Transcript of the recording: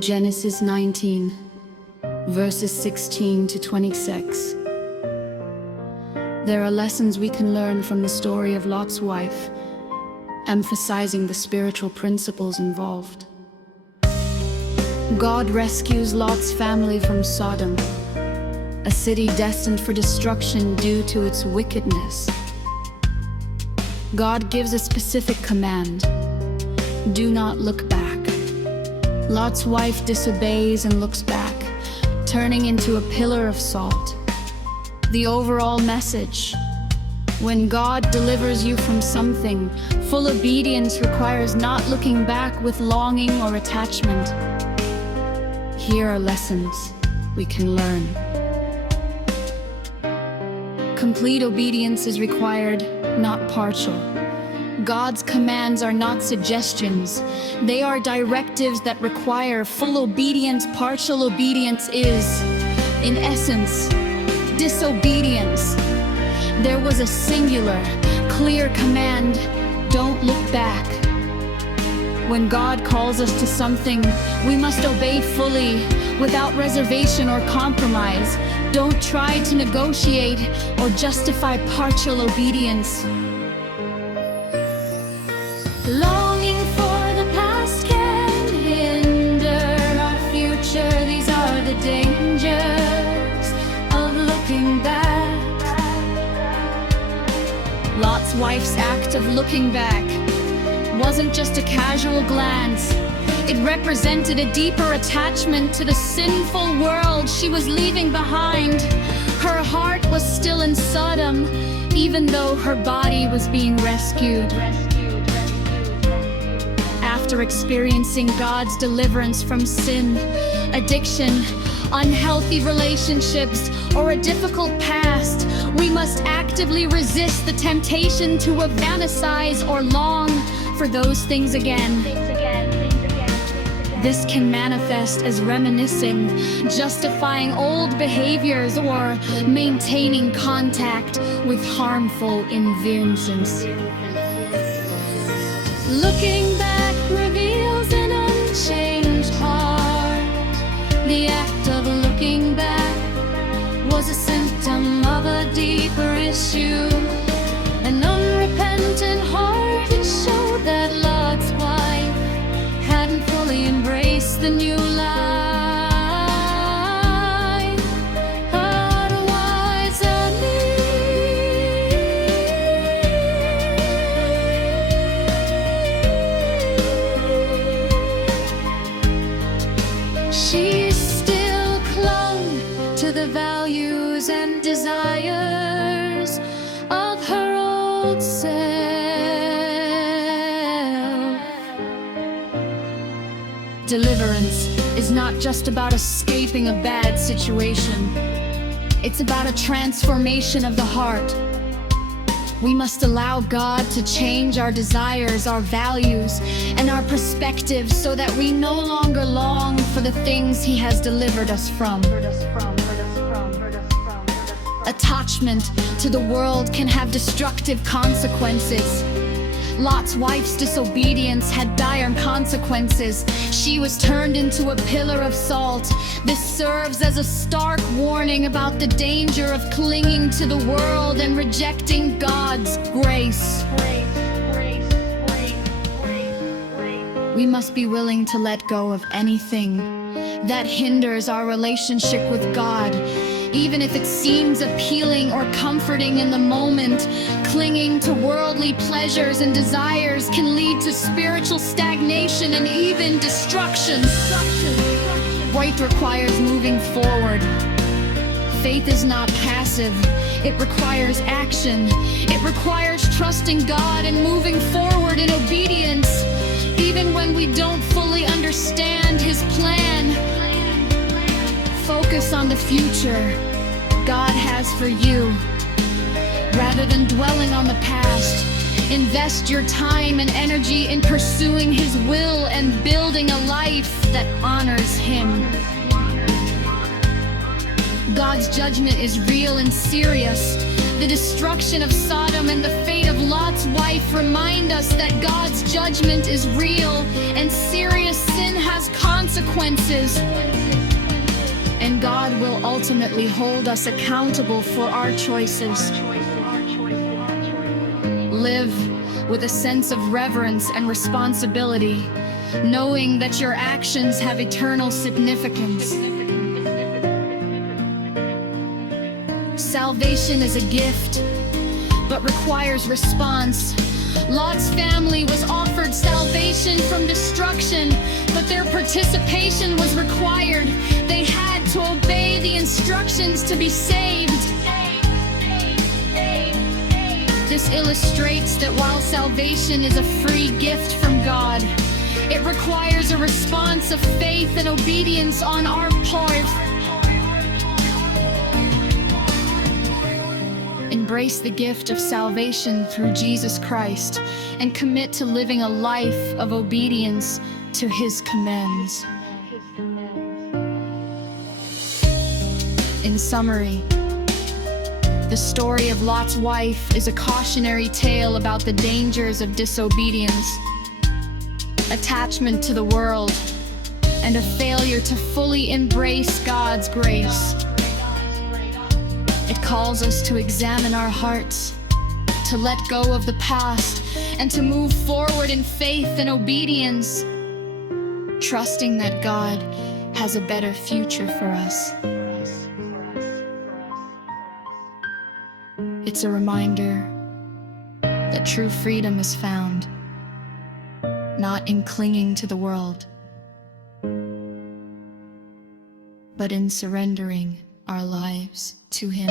Genesis 19, verses 16 to 26. There are lessons we can learn from the story of Lot's wife, emphasizing the spiritual principles involved. God rescues Lot's family from Sodom, a city destined for destruction due to its wickedness. God gives a specific command: do not look back. Lot's wife disobeys and looks back, turning into a pillar of salt. The overall message: when God delivers you from something, full obedience requires not looking back with longing or attachment. Here are lessons we can learn. Complete obedience is required, not partial. God's commands are not suggestions. They are directives that require full obedience. Partial obedience is, in essence, disobedience. There was a singular, clear command: don't look back. When God calls us to something, we must obey fully, without reservation or compromise. Don't try to negotiate or justify partial obedience. Longing for the past can hinder our future. These are the dangers of looking back. Lot's wife's act of looking back wasn't just a casual glance. It represented a deeper attachment to the sinful world she was leaving behind. Her heart was still in Sodom, even though her body was being rescued. After experiencing God's deliverance from sin, addiction, unhealthy relationships, or a difficult past, we must actively resist the temptation to fantasize or long for those things again. This can manifest as reminiscing, justifying old behaviors, or maintaining contact with harmful environments. Looking back reveals an unchanged heart. The act of looking back was a symptom of a deeper issue. An unrepentant heart. It showed that Lot's wife hadn't fully embraced the new life. Otherwise, she still clung to the values and desires of her old self. Deliverance is not just about escaping a bad situation. It's about a transformation of the heart. We must allow God to change our desires, our values, and our perspective so that we no longer long for the things He has delivered us from. Attachment to the world can have destructive consequences. Lot's wife's disobedience had dire consequences. She was turned into a pillar of salt. This serves as a stark warning about the danger of clinging to the world and rejecting God's grace. We must be willing to let go of anything that hinders our relationship with God, even if it seems appealing or comforting in the moment. Clinging to worldly pleasures and desires can lead to spiritual stagnation and even destruction. Faith requires moving forward. Faith is not passive. It requires action. It requires trusting God and moving forward in obedience, even when we don't fully understand His plan. Focus on the future God has for you, rather than dwelling on the past. Invest your time and energy in pursuing His will and building a life that honors Him. God's judgment is real and serious. The destruction of Sodom and the fate of Lot's wife remind us that God's judgment is real and serious sin has consequences. And God will ultimately hold us accountable for our choices. Live with a sense of reverence and responsibility, knowing that your actions have eternal significance. Salvation is a gift, but requires response. Lot's family was offered salvation from destruction, but their participation was required. They had to obey the instructions to be saved. This illustrates that while salvation is a free gift from God, it requires a response of faith and obedience on our part. Embrace the gift of salvation through Jesus Christ and commit to living a life of obedience to His commands. In summary, the story of Lot's wife is a cautionary tale about the dangers of disobedience, attachment to the world, and a failure to fully embrace God's grace. It calls us to examine our hearts, to let go of the past, and to move forward in faith and obedience, trusting that God has a better future for us. It's a reminder that true freedom is found not in clinging to the world, but in surrendering our lives to Him.